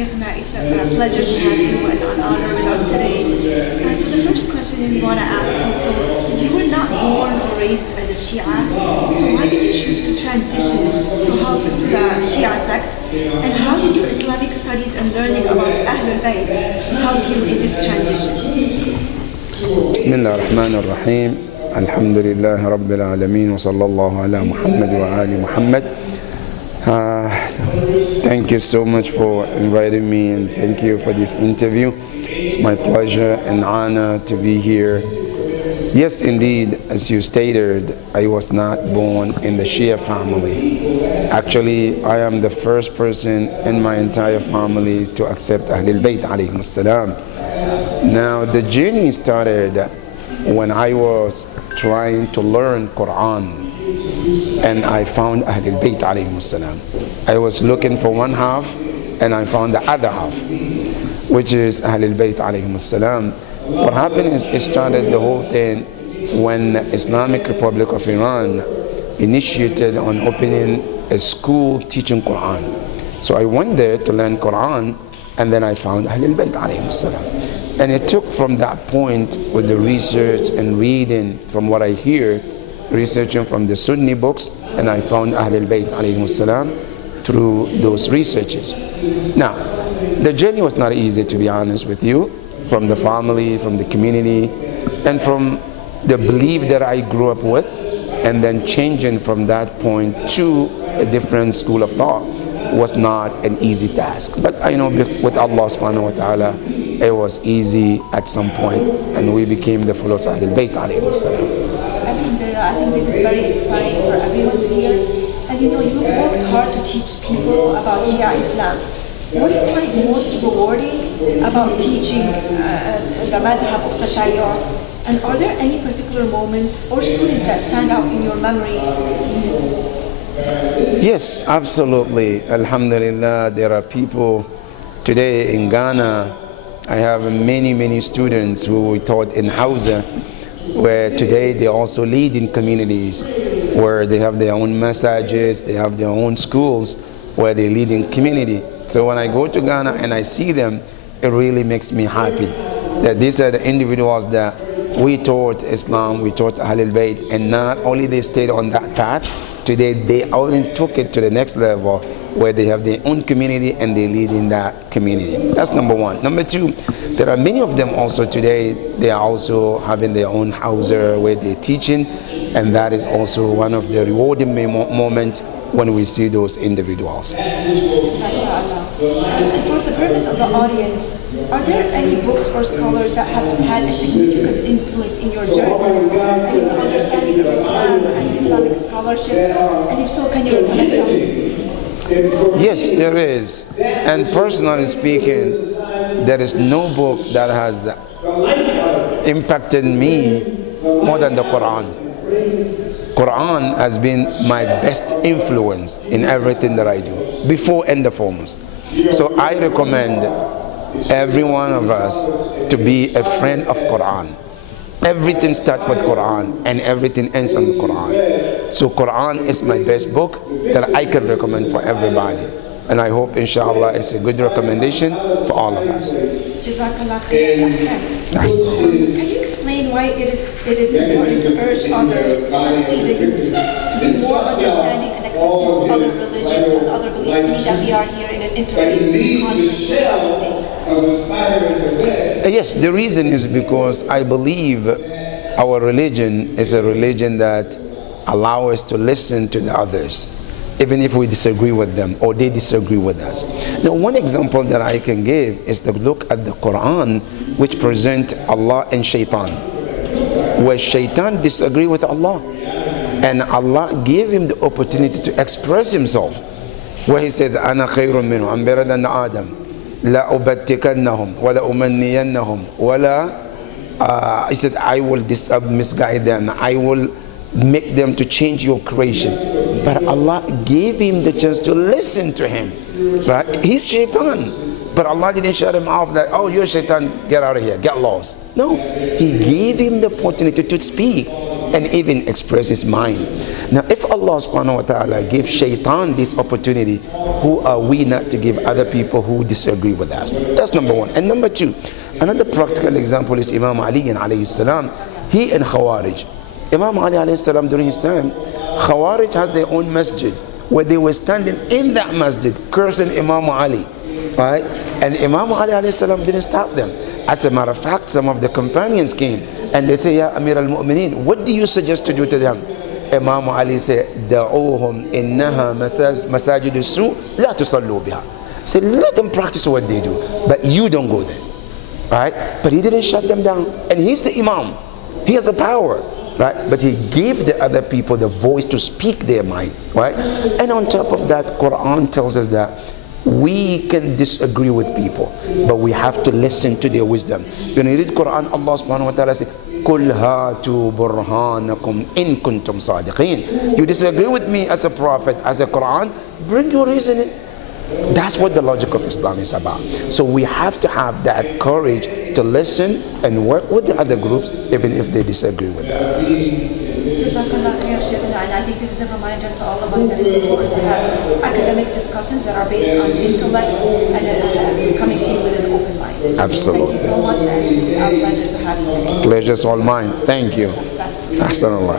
Sheikhna. It's a pleasure to have you and an honor with us today. So the first question we want to ask you, so you were not born or raised as a Shia, so why did you choose to transition to the Shia sect? And how did your Islamic studies and learning about Ahlulbait help you in this transition? Bismillah ar-Rahman ar-Rahim. Alhamdulillah Rabbil Alameen wa sallallahu ala Muhammad wa ali Muhammad. Thank you so much for inviting me, and thank you for this interview. It's my pleasure and honor to be here. Yes, indeed, as you stated, I was not born in the Shia family. Actually, I am the first person in my entire family to accept Ahlulbait alayhim salam. Now, the journey started when I was trying to learn Quran, and I found Ahlulbait alayhim salam. I was looking for one half, and I found the other half, which is Ahlulbait alayhim salam. What happened is, it started the whole thing when the Islamic Republic of Iran initiated on opening a school teaching Quran. So I went there to learn Quran, and then I found Ahlulbait alayhim salam. And it took from that point, with the research and reading from what I hear, researching from the Sunni books, and I found Ahlulbait alayhim salam through those researches. Now, the journey was not easy, to be honest with you, from the family, from the community, and from the belief that I grew up with, and then changing from that point to a different school of thought was not an easy task. But I know with Allah subhanahu wa ta'ala, it was easy at some point, and we became the followers of Ahlulbait alayhim salam. Alhamdulillah, I think this is very inspiring for everyone to hear. And you know, you've worked hard to teach people about Shia Islam. What do you find most rewarding about teaching the madhab of Tashayyu'? And are there any particular moments or stories that stand out in your memory? Yes, absolutely. Alhamdulillah, there are people today in Ghana. I have many students who we taught in Hawzah, where today they also lead in communities where they have their own massages, they have their own schools where they lead in community. So when I go to Ghana and I see them, it really makes me happy that these are the individuals that we taught Islam, we taught Ahlul Bayt, and not only they stayed on that path, today they only took it to the next level where they have their own community and they lead in that community. That's number one. Number two, there are many of them also today, they are also having their own Hawzah where they're teaching, and that is also one of the rewarding moments when we see those individuals. And for the purpose of the audience, are there any books or scholars that have had a significant influence in your journey and your understanding of Islam and Islamic scholarship? And if so, can you recommend some? Yes, there is. And personally speaking, there is no book that has impacted me more than the Quran. Quran has been my best influence in everything that I do, before and the foremost. So I recommend every one of us to be a friend of Quran. Everything starts with Quran and everything ends on the Quran. So Quran is my best book that I can recommend for everybody. And I hope, inshallah, it's a good recommendation for all of us. Jazakallah khair. Yes. Can you explain why it is important to urge others, especially the youth, to be more understanding and accepting of other religions and other beliefs, being that we are here in an interfaith context? Yes, the reason is because I believe our religion is a religion that allows us to listen to the others, even if we disagree with them or they disagree with us. Now, one example that I can give is to look at the Quran, which presents Allah and Shaitan, where Shaitan disagree with Allah, and Allah gave him the opportunity to express himself, where he says, "Ana khayrun minhum, I'm better than Adam. La ubattikannahum, wa la umanniyannahum, wa la." He said, "I will misguide them. I will make them to change your creation." But Allah gave him the chance to listen to him. Right? He's Shaitan. But Allah didn't shut him off that, "Oh, you're Shaitan, get out of here, get lost." No, He gave him the opportunity to speak. and even express his mind. Now, if Allah subhanahu wa ta'ala gives shaitan this opportunity, who are we not to give other people who disagree with us? That's number one. And number two, another practical example is Imam Ali alayhi salam. He and Khawarij. Imam Ali alayhi salam, during his time, Khawarij has their own masjid where they were standing in that masjid cursing Imam Ali, right? And Imam Ali alayhi salam didn't stop them. As a matter of fact, some of the companions came and they say, Ya Amir al-Mu'mineen, what do you suggest to do to them? Imam Ali said, Da'uhum innaha masajid as-su' la tusallu biha. Say, let them practice what they do, but you don't go there, right? But he didn't shut them down. And he's the Imam. He has the power, right? But he gave the other people the voice to speak their mind, right? And on top of that, Quran tells us that we can disagree with people, but we have to listen to their wisdom. When you read Quran, Allah subhanahu wa ta'ala says, قُلْ هَاتُوا بُرْهَانَكُمْ إِن كُنْتُمْ صَادِقِينَ. You disagree with me as a prophet, as a Quran, bring your reasoning. That's what the logic of Islam is about. So we have to have that courage to listen and work with the other groups, even if they disagree with us. Jazakallah khair, Sheikhna, and I think this is a reminder to all of us that it's important to have academic discussions that are based on intellect and coming in with an open mind. Absolutely. Thank you so much, and it's our pleasure to have you today. Pleasure's all mine. Thank you. Ahsanallah.